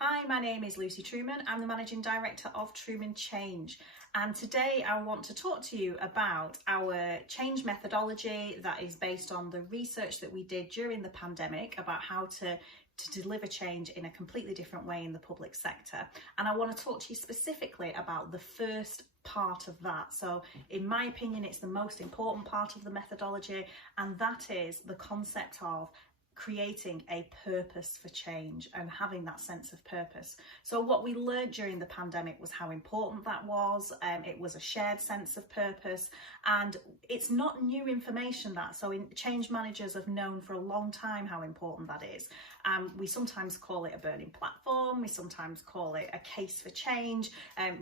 Hi, my name is Lucy Trueman. I'm the Managing Director of Trueman Change, and today I want to talk to you about our change methodology that is based on the research that we did during the pandemic about how to deliver change in a completely different way in the public sector. And I want to talk to you specifically about the first part of that. So in my opinion, it's the most important part of the methodology, and that is the concept of creating a purpose for change and having that sense of purpose. So what we learned during the pandemic was how important that was. It was a shared sense of purpose, and it's not new information that. So change managers have known for a long time how important that is. We sometimes call it a burning platform, we sometimes call it a case for change.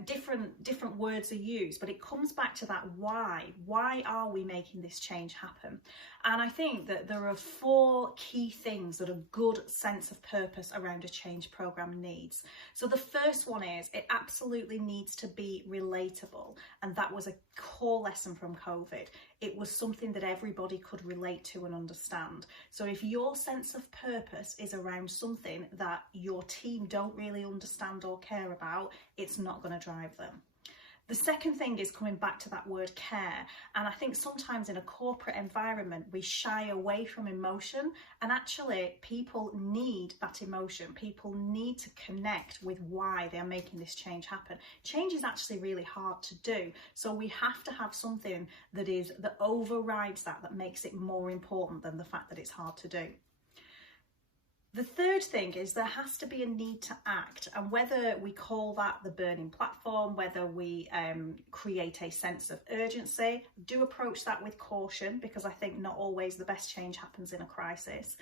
Different words are used, but it comes back to that why. Why are we making this change happen? And I think that there are 4 key things that a good sense of purpose around a change program needs. So the first one is it absolutely needs to be relatable, and that was a core lesson from COVID. It was something that everybody could relate to and understand. So if your sense of purpose is around something that your team don't really understand or care about, it's not going to drive them. The second thing is coming back to that word care, and I think sometimes in a corporate environment we shy away from emotion, and actually people need that emotion. People need to connect with why they're making this change happen. Change is actually really hard to do, so we have to have something that overrides that makes it more important than the fact that it's hard to do. The third thing is there has to be a need to act, and whether we call that the burning platform, whether we create a sense of urgency, do approach that with caution, because I think not always the best change happens in a crisis,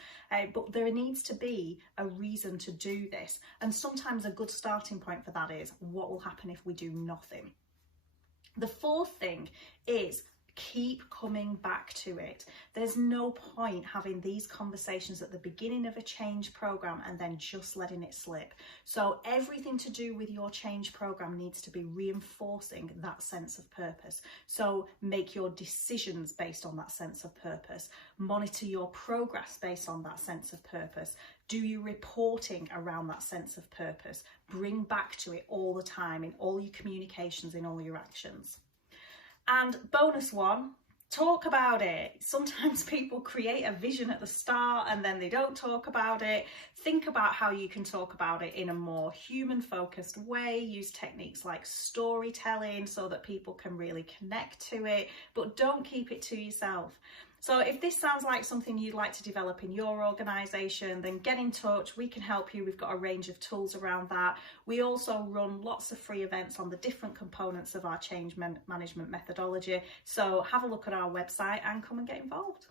but there needs to be a reason to do this, and sometimes a good starting point for that is what will happen if we do nothing. The fourth thing is keep coming back to it. There's no point having these conversations at the beginning of a change program and then just letting it slip. So everything to do with your change program needs to be reinforcing that sense of purpose. So make your decisions based on that sense of purpose. Monitor your progress based on that sense of purpose. Do your reporting around that sense of purpose. Bring back to it all the time in all your communications, in all your actions. And bonus one, talk about it. Sometimes people create a vision at the start and then they don't talk about it. Think about how you can talk about it in a more human-focused way. Use techniques like storytelling so that people can really connect to it, but don't keep it to yourself. So if this sounds like something you'd like to develop in your organisation, then get in touch. We can help you. We've got a range of tools around that. We also run lots of free events on the different components of our change management methodology. So have a look at our website and come and get involved.